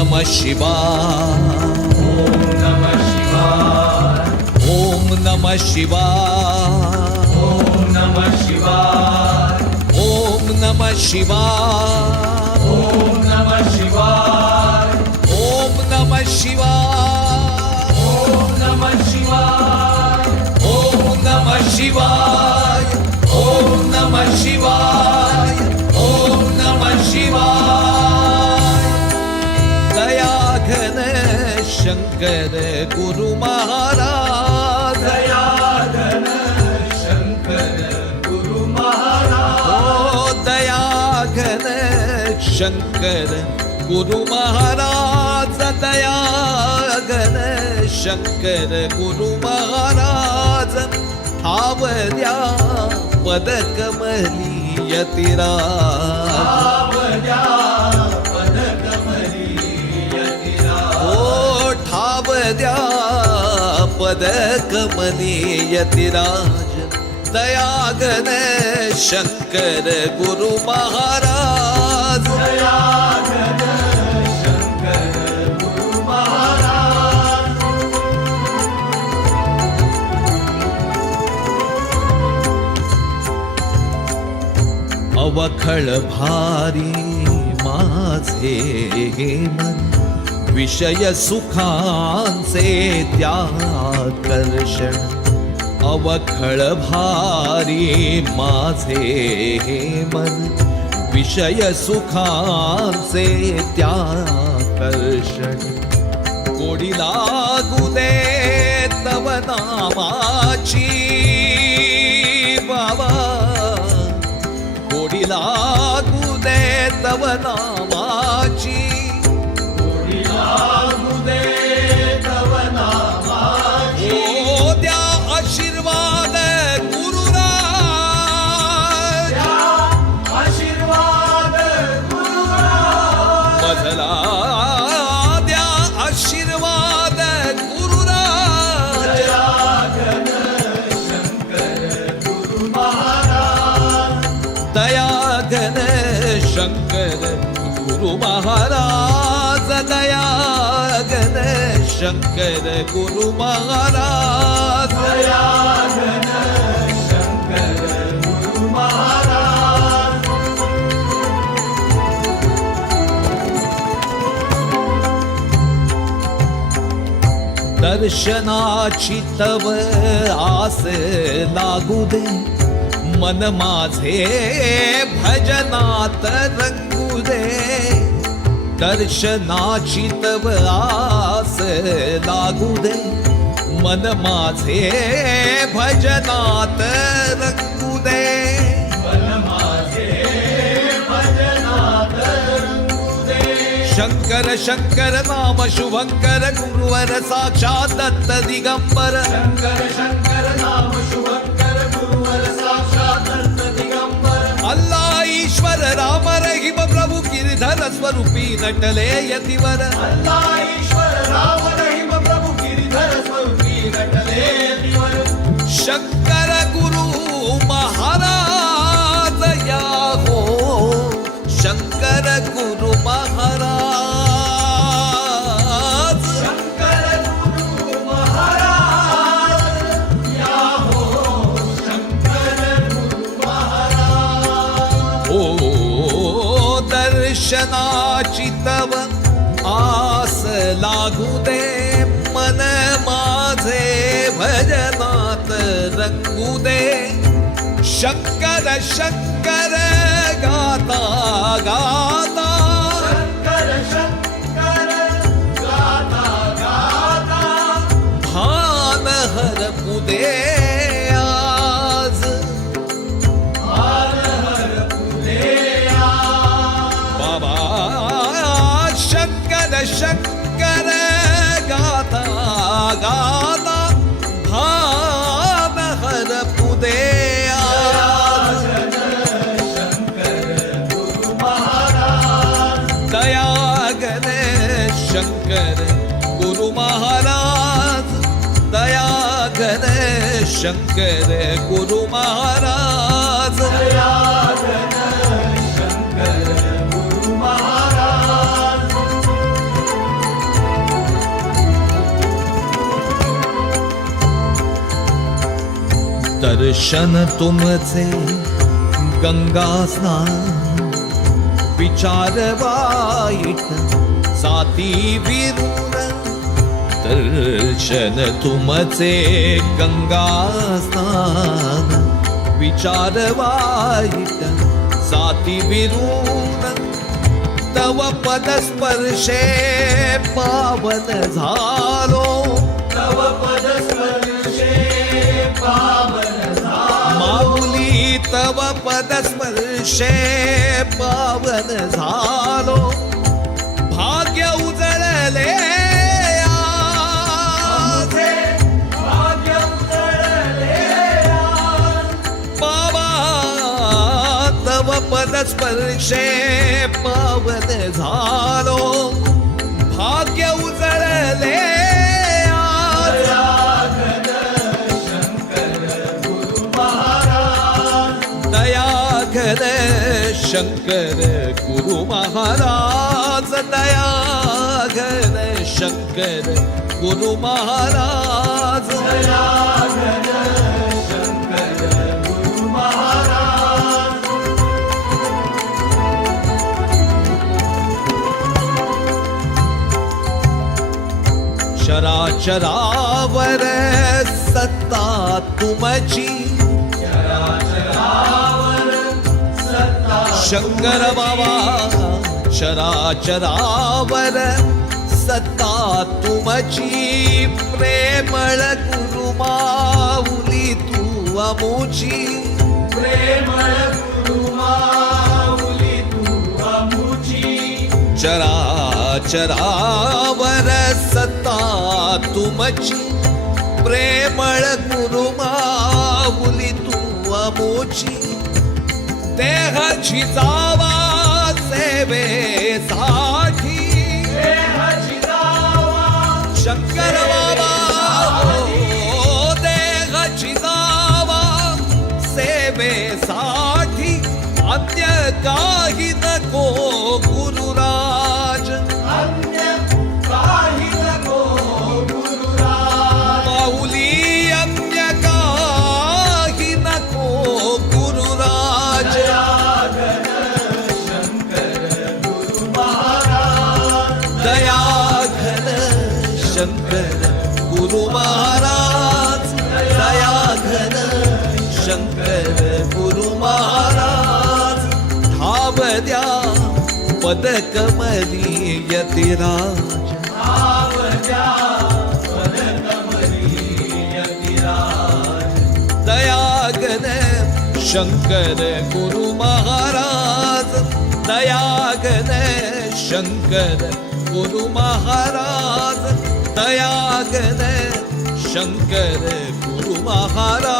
नम शिवाय नम शिवाय ओम नम शिवाय ओम नम शिवाय ओम नम शिवाय ओम नम शिवाय ओम नम शिवाय ओम नम शिवाय ओम नम शिवाय ओम नम शिवाय शंकर गुरु महाराज। दयाघन शंकर गुरु महाराज। ओ दया घन शंकर गुरु महाराज। दया घन शंकर गुरु महाराज। आवद्या पदकमली यतिराज। पदकमली यतिराज दयागन शंकर गुरु महाराज शंकर गुरु महाराज अवखळ भारी माझे मन विषय सुखांचे त्याकर्षण अवखळ भारी माझे हे मन विषय सुखांचे त्याकर्षण. गोडी लागू शंकर गुरु महाराज दयागन शंकर गुरु महाराज. दर्शनाची तव आस लागू दे. मन माझे भजनात रंगू दे. दर्शनाची तव आस लागू दे. मन माझे भजनात रंगू दे. मन माझे भजनात रंगू दे. शंकर शंकर नाम शुभंकर गुरुवर साक्षात दत्त दिगंबर. शंकर शंकर नाम शुभंकर गुरुवर साक्षात दत्त दिगंबर. अल्लाह ईश्वर राम रहीम प्रभु गिरधर स्वरूपी नटले यतिवर. अल्लाह ईश्वर राम शंकर गुरु महाराज या हो. शंकर गुरु महाराज. शंकर गुरु महाराज या हो. शंकर गुरु महाराज. ओ दर्शनाची तव आस लागू दे मन माझे भजनात रंगू दे शंकर शंकर गाता गाता। शंकर गुरु महाराज। दया कर शंकर गुरु महाराज। दर्शन तुमचे गंगा स्नान विचार वाईट साती विरून दर्शन तुमचे गंगा स्नान विचार वाईट साती विरून तव पदस्पर्शे पावन झालो. तव पद स्पर्शे पावन झालो. माऊली तव पदस्पर्शे पावन झालो. वर्षे पावन झालो. भाग्य उजळले दयाघर शंकर गुरु महाराज. दयाघर शंकर गुरु महाराज. शराचरावर सत्ता तुमची. शंकर बाबा शराचरावर सत्ता तुमची. प्रेमळ गुरु माऊली तू अमुची. प्रेमळ गुरु माऊली तू अमुची. चराचरावर सत्ता तुमची प्रेमळ गुरु माऊली तू अमुची देहाची जावा शंकर गुरु महाराज दयाघन शंकर गुरु महाराज ठाव द्या पदकमली यतिराज। दयागन शंकर गुरु महाराज। दयागन शंकर गुरु महाराज। दयागन शंकर गुरु महाराज